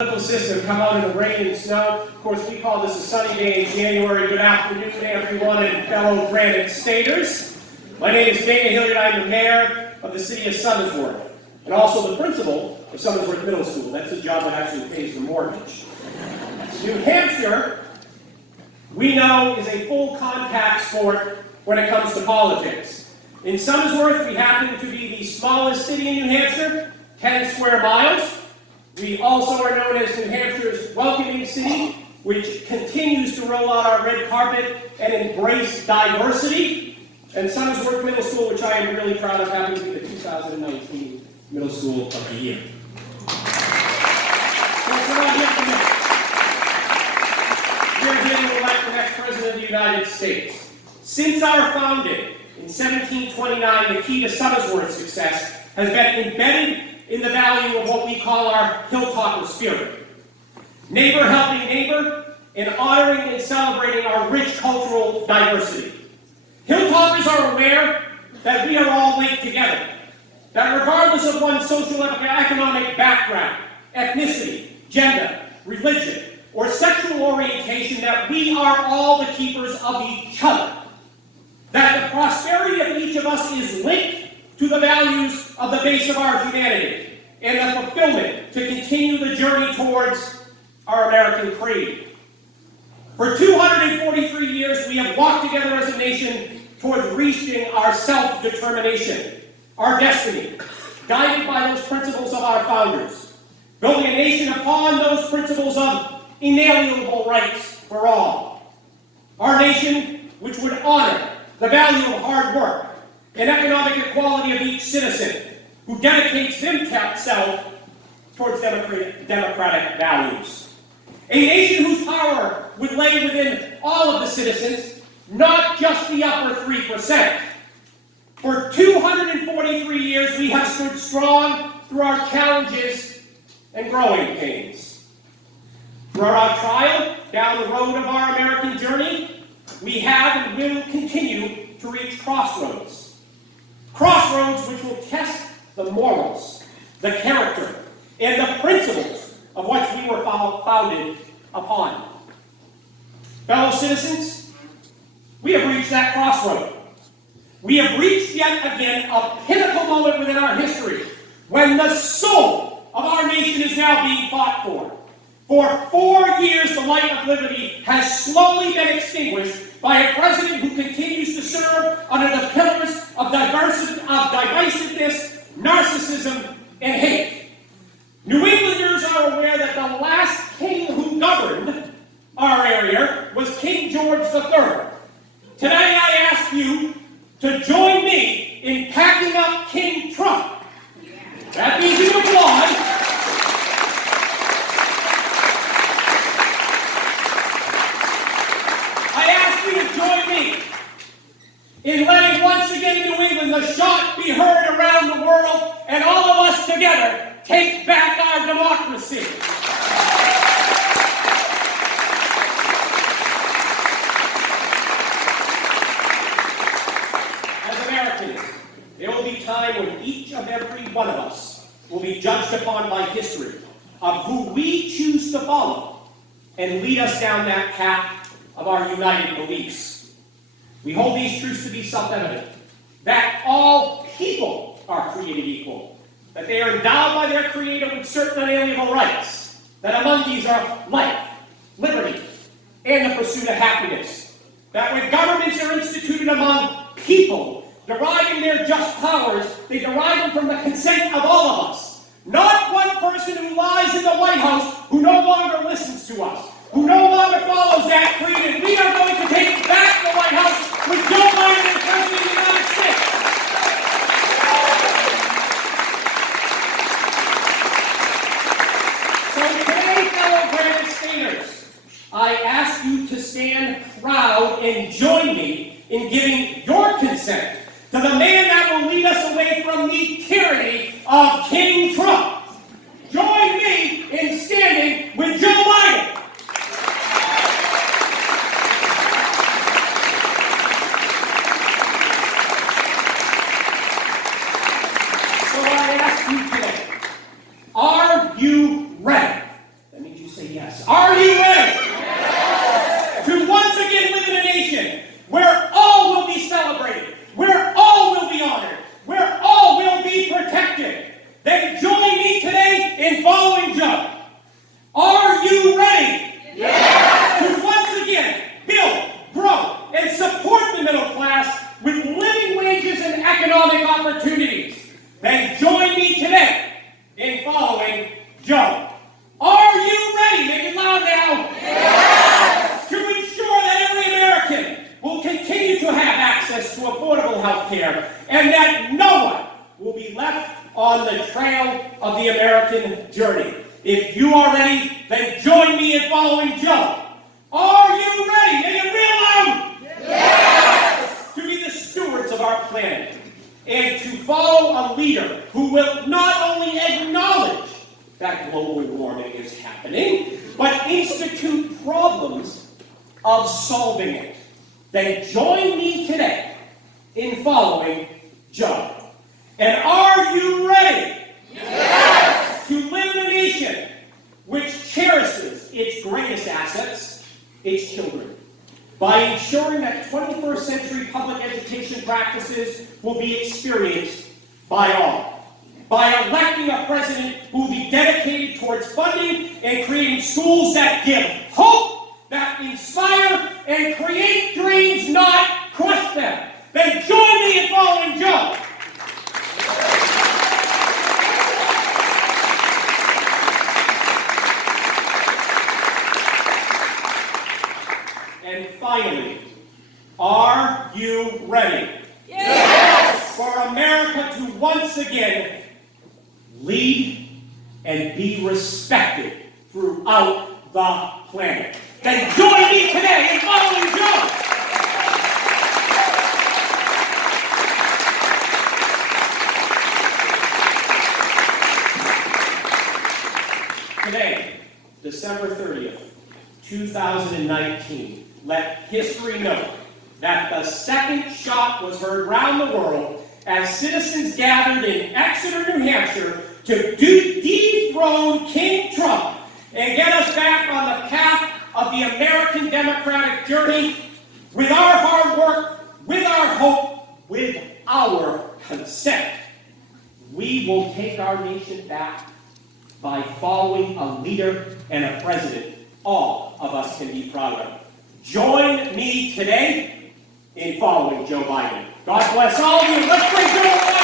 Political system come out in the rain and snow. Of course, we call this a sunny day in January. Good afternoon, everyone, and fellow Granite Staters. My name is Hilliard. I'm the mayor of the city of Somersworth, and also the principal of Somersworth Middle School. That's the job that actually pays the mortgage. New Hampshire, we know, is a full contact sport when it comes to politics. In Somersworth, we happen to be the smallest city in New Hampshire, 10 square miles. We also are known as New Hampshire's welcoming city, which continues to roll out our red carpet and embrace diversity. And Somersworth Middle School, which I am really proud of, happens to be the 2019 Middle School of the Year. That's what I'm here to do. We are here to elect the next President of the United States. Since our founding in 1729, the key to Somersworth's success has been embedded in the value of what we call our Hilltopper spirit. Neighbor helping neighbor, and honoring and celebrating our rich cultural diversity. Hilltoppers are aware that we are all linked together, that regardless of one's social and economic background, ethnicity, gender, religion, or sexual orientation, that we are all the keepers of each other, that the prosperity of each of us is linked to the values of the base of our humanity, and the fulfillment to continue the journey towards our American creed. For 243 years, we have walked together as a nation towards reaching our self-determination, our destiny, guided by those principles of our founders, building a nation upon those principles of inalienable rights for all. Our nation, which would honor the value of hard work and economic equality of each citizen, who dedicates himself towards democratic values. A nation whose power would lay within all of the citizens, not just the upper 3%. For 243 years, we have stood strong through our challenges and growing pains. Throughout our trial, down the road of our American journey, we have and will continue to reach crossroads. Crossroads which will test the morals, the character, and the principles of what we were founded upon. Fellow citizens, we have reached that crossroad. We have reached yet again a pinnacle moment within our history when the soul of our nation is now being fought for. For 4 years, the light of liberty has slowly been extinguished by a president who continues to serve under the pillars of divisiveness, narcissism, and hate. New Englanders are aware that the last king who governed our area was King George III. Today I ask you to join me in packing up King Trump. That means you applaud. I ask you to join me in letting once again New England the shot be heard around the world, and all of us together take back our democracy. As Americans, there will be time when each of every one of us will be judged upon by history of who we choose to follow and lead us down that path of our united beliefs. We hold these truths to be self-evident, that all people are created equal, that they are endowed by their Creator with certain unalienable rights, that among these are life, liberty, and the pursuit of happiness, that when governments are instituted among people, deriving their just powers, they derive them from the consent of all of us, not one person who lies in the White House who no longer listens to us, who no longer follows that creed, and we are going to take back the White House with Joe Biden as President of the United States. So today, fellow Granite Staters, I ask you to stand proud and join me in giving your consent to the man that will lead us away from the tyranny of King Trump. Join me in standing with Joe Biden. So I ask you today, are you ready? yes. Are you ready? Yes. To once again live in a nation where all will be celebrated, where all will be honored, where all will be protected? Then join me today in following Joe. Are you ready? Yes. To once again build, grow, and support the middle class with living wages and economic opportunities? Then join me today in following Joe. Are you ready? Make it loud now. Yes. To ensure that every American will continue to have access to affordable health care and that no one will be left on the trail of the American journey. If you are ready, then join me in following Joe. Are you ready? Make it real loud. Yes. To be the stewards of our planet and to follow a leader who will not only acknowledge that global warming is happening, but institute problems of solving it. Then join me today in following Joe. And are you ready? Yes. To live in a nation which cherishes its greatest assets, its children, by ensuring that 21st century public education practices will be experienced by all. By electing a president who will be dedicated towards funding and creating schools that give hope, that inspire, and create dreams, not crush them. Then join me in following Joe. And finally, are you ready? Yes! For America to once again lead and be respected throughout the planet. Then join me today in following Joe. Today, December 30th, 2019, let history note that the second shot was heard round the world as citizens gathered in Exeter, New Hampshire to dethrone King Trump and get us back on the path of the American democratic journey with our hard work, with our hope, with our consent. We will take our nation back by following a leader and a president all of us can be proud of. Join me today in following Joe Biden. God bless all of you. Let's bring Joe